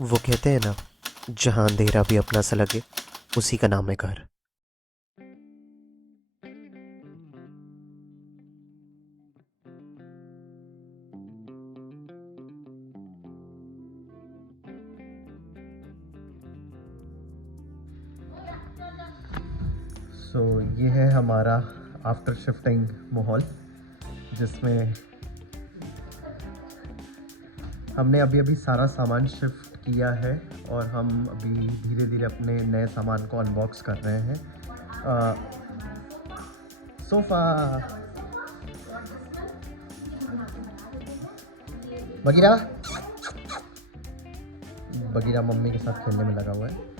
वो कहते हैं ना, जहाँ अंधेरा भी अपना सा लगे, उसी का नाम है घर। ये है हमारा आफ्टर शिफ्टिंग माहौल, जिसमें हमने अभी अभी सारा सामान शिफ्ट किया है और हम अभी धीरे धीरे अपने नए सामान को अनबॉक्स कर रहे हैं। सोफ़ा बगीरा बगीरा मम्मी के साथ खेलने में लगा हुआ है।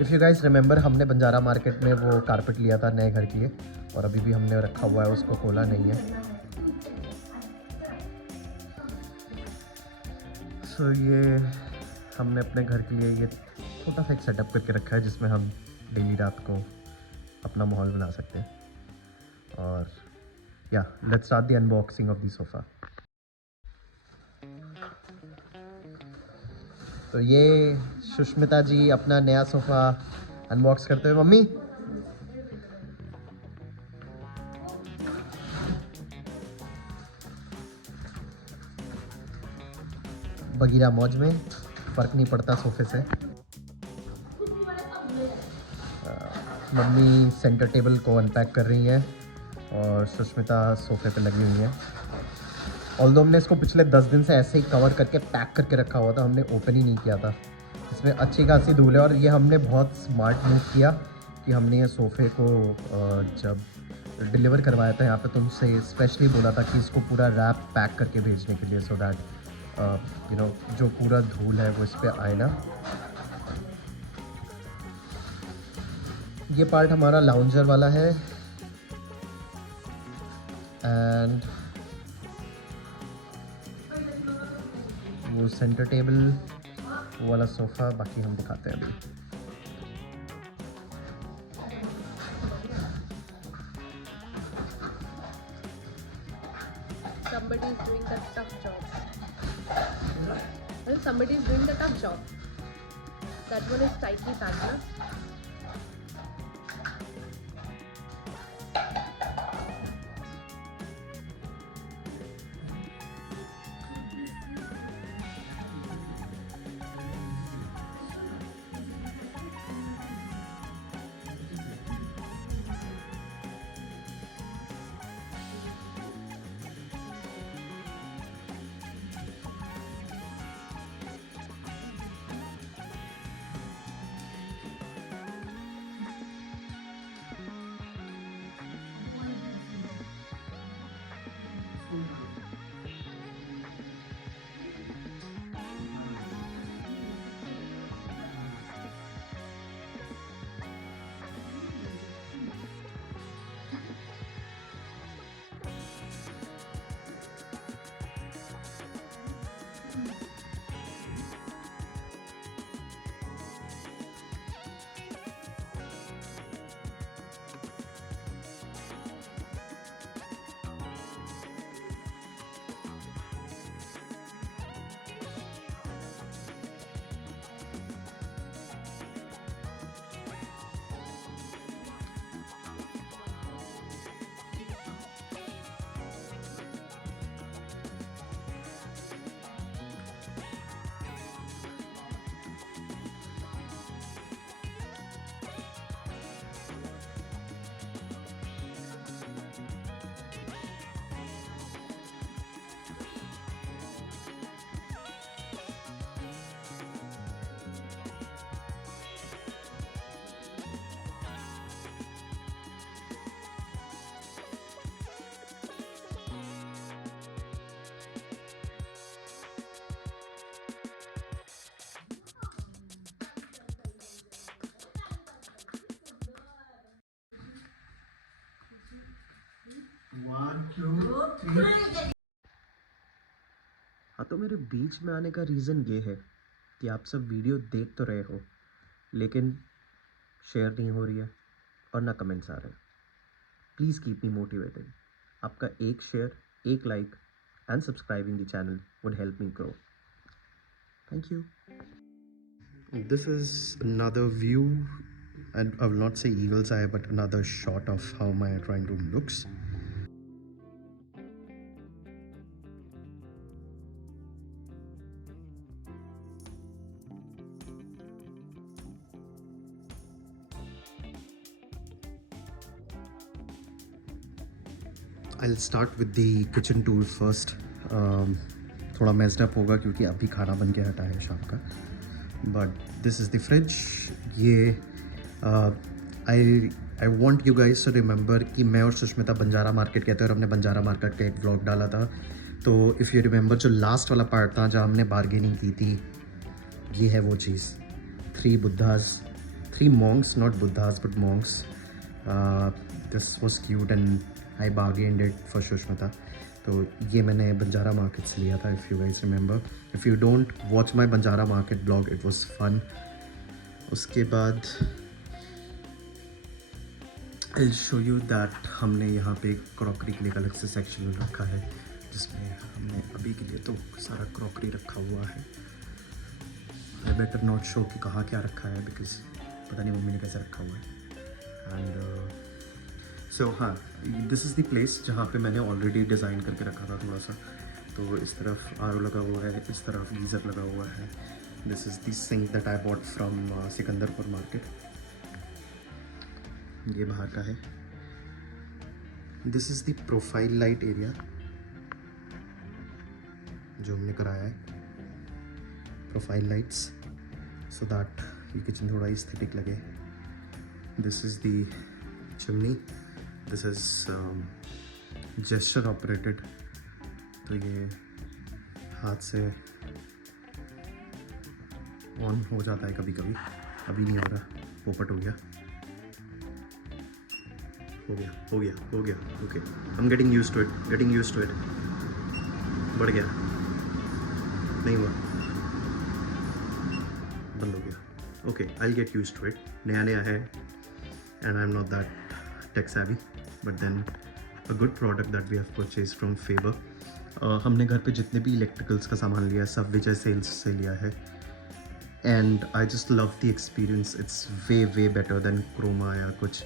इफ़ यू गाइस रिमेंबर, हमने बंजारा मार्केट में वो कारपेट लिया था नए घर के लिए, और अभी भी हमने रखा हुआ है, उसको खोला नहीं है। ये हमने अपने घर के लिए ये छोटा सा एक सेटअप करके रखा है, जिसमें हम डेली रात को अपना माहौल बना सकते हैं। और या let's start the unboxing of the sofa. तो ये सुष्मिता जी अपना नया सोफ़ा अनबॉक्स करते हुए, मम्मी बगीरा मौज में, फ़र्क नहीं पड़ता सोफ़े से। मम्मी सेंटर टेबल को अनपैक कर रही हैं और सुष्मिता सोफ़े पे लगी हुई हैं। ऑल्दो हमने इसको पिछले 10 दिन से ऐसे ही कवर करके पैक करके रखा हुआ था, हमने ओपन ही नहीं किया था। इसमें अच्छी खासी धूल है, और ये हमने बहुत स्मार्ट मूव किया कि हमने ये सोफ़े को जब डिलीवर करवाया था यहाँ पे, तो उनसे स्पेशली बोला था कि इसको पूरा रैप पैक करके भेजने के लिए, सो दैट यू नो जो पूरा धूल है वो इस पर आए ना। ये पार्ट हमारा लाउंजर वाला है, एंड वो सेंटर टेबल वाला सोफ़ा बाकी हम दिखाते हैं अभी। Somebody is doing the tough job. Well, somebody is doing the tough job. That one is tightly packed, na? हाँ, तो मेरे बीच में आने का रीज़न ये है कि आप सब वीडियो देख तो रहे हो, लेकिन शेयर नहीं हो रही है और ना कमेंट्स आ रहे हैं। Please keep me motivated. आपका एक शेयर, एक like and subscribing the channel would help me grow. Thank you. This is another view, and I will not say eagle's eye, but another shot of how my drawing room looks. I'll start with the kitchen tour first. थोड़ा messed up होगा क्योंकि अभी खाना बन के हटा है शाम का. But this is the fridge. ये I want you guys to remember कि मैं और सुष्मिता बंजारा मार्केट गए थे और हमने बंजारा मार्केट का एक व्लॉग डाला था. तो इफ़ यू रिमेंबर जो लास्ट वाला पार्ट था जहाँ हमने बार्गेनिंग की थी, ये है वो चीज़. 3 Buddhas, 3 monks, not buddhas but monks. This was cute and I bargained it for Shushmita. तो ये मैंने बंजारा मार्केट से लिया था. If you guys remember, if you don't watch my Banjara market blog, it was fun. उसके बाद I will show you that हमने यहाँ पे क्रॉकरी के लिए अलग से सेक्शन रखा है जिसमें हमने अभी के लिए तो सारा क्रॉकरी रखा हुआ है. आई बेटर नॉट शो कि कहाँ क्या रखा है बिकॉज पता नहीं मम्मी ने कैसे रखा हुआ है. एंड सो हाँ, दिस इज़ द प्लेस जहाँ पे मैंने ऑलरेडी डिज़ाइन करके रखा था थोड़ा सा. तो इस तरफ आर लगा हुआ है, इस तरफ गीज़र लगा हुआ है. This is the sink that I bought from Sikandarpur market. ये बाहर का है. This is the profile light area जो हमने कराया है. प्रोफाइल लाइट्स सो दैट ये किचन थोड़ा एस्थेटिक लगे. This is the chimney. This is gesture operated. तो ये हाथ से ऑन हो जाता है कभी कभी. अभी नहीं हो रहा, पोपट हो गया. Okay. I am getting used to it. बढ़ गया, नहीं हुआ, बंद हो गया. Okay, I will get used to it. नया है and I am not that tech savvy, but then a good product that we have purchased from Faber. हमने घर पे जितने भी इलेक्ट्रिकल्स का सामान लिया है सब विजय सेल्स से लिया है. And I just love the experience. It's way better than Croma या कुछ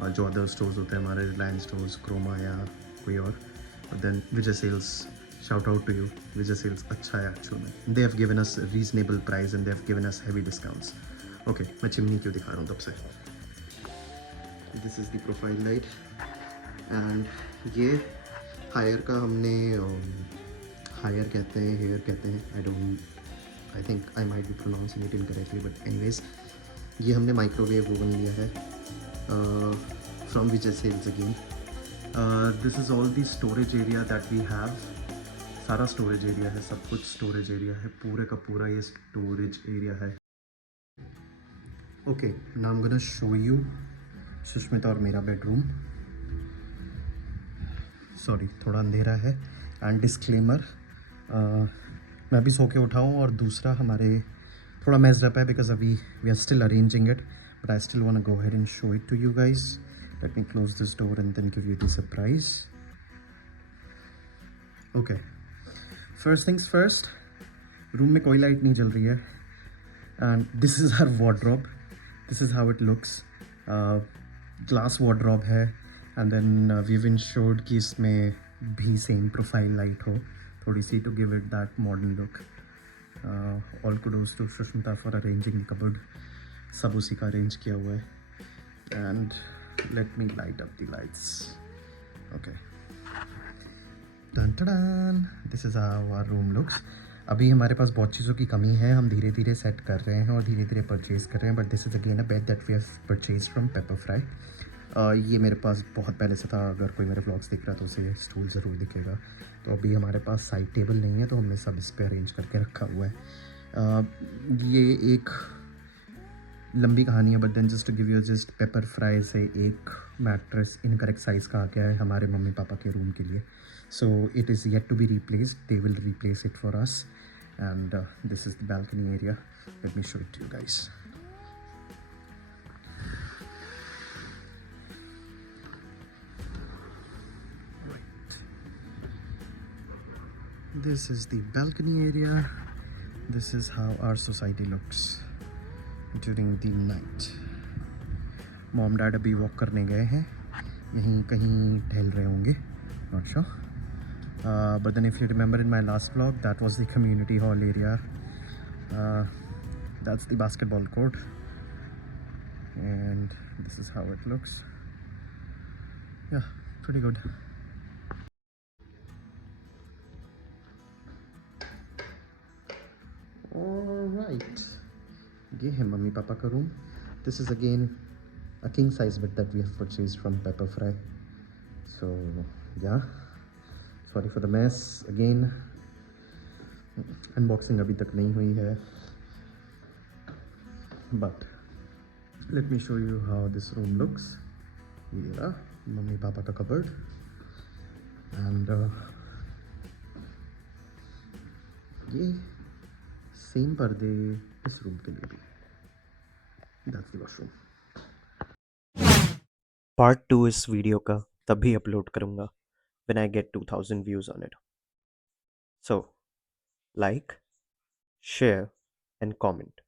जो अदर स्टोर्स होते हैं हमारे, रिलायंस स्टोर्स, क्रोमा या कोई और. But then Vijay sales, shout out to you. Vijay sales अच्छा है एक्चुअल में. They have given us reasonable price and they have given us heavy discounts. Okay, मैं चिमनी क्यों दिखा रहा हूँ तब से. This is the profile light. And ये हायर का हमने हायर कहते हैं, हेयर कहते हैं. I think I might be pronouncing it incorrectly but anyways ये हमने माइक्रोवेव ओवन लिया है from Vijay sales again. This is all the storage area that we have. सारा स्टोरेज एरिया है, सब कुछ स्टोरेज एरिया है, पूरे का पूरा ये स्टोरेज एरिया है. Okay, now I am gonna show you Sushmita और मेरा बेडरूम. सॉरी, थोड़ा अंधेरा है. एंड डिस्क्लेमर, मैं अभी सो के उठा हूँ और दूसरा हमारे थोड़ा मेस्ड अप है बिकॉज अभी we are still arranging it. But I still want to go ahead and show it to you guys. Let me close this door and then give you the surprise. Okay, first things first, room में कोई light नहीं जल रही है. And this is our wardrobe. This is how it looks. Glass wardrobe है. And then we ensured कि इसमें भी सेम प्रोफाइल लाइट हो थोड़ी सी to give it that modern look. All kudos to Sushmita for arranging the cupboard. सब उसी का अरेंज किया हुआ है. And let me light up the lights. Okay, done. This is how our room looks. अभी हमारे पास बहुत चीज़ों की कमी है, हम धीरे धीरे सेट कर रहे हैं और धीरे धीरे परचेज़ कर रहे हैं. But this is again a bed that we have purchase from Pepperfry. ये मेरे पास बहुत पहले से था. अगर कोई मेरे व्लॉग्स देख रहा है तो उसे स्टूल ज़रूर दिखेगा. तो अभी हमारे पास साइड टेबल नहीं है तो हमने सब इस पर अरेंज करके रखा हुआ है. ये एक लंबी कहानी है but then just to give you just Pepperfry से एक मैट्रेस इनकरेक्ट साइज़ का आ गया है हमारे मम्मी पापा के रूम के लिए. So it is yet to be replaced. They will replace it for us. And this is the balcony area. Let me show it to you guys. This is the balcony area. This is how our society looks. During the night. Mom dad अभी walk करने गए हैं, यहीं कहीं टहल रहे होंगे, not sure. But then if you remember in my last vlog, that was the community hall area. That's the basketball court, and this is how it looks. Yeah, pretty good. All right, ये है mummy papa का room. This is again a king size bed that we have purchased from Pepper Fry. So yeah, sorry for the mess again. Unboxing अभी तक नहीं हुई है, but let me show you how this room looks. ये रहा mummy papa का cupboard, and ये same पर्दे इस रूम के लिए भी. That's the washroom. पार्ट 2 इस वीडियो का तभी अपलोड करूँगा when I get 2000 views on it. So, like, share and comment.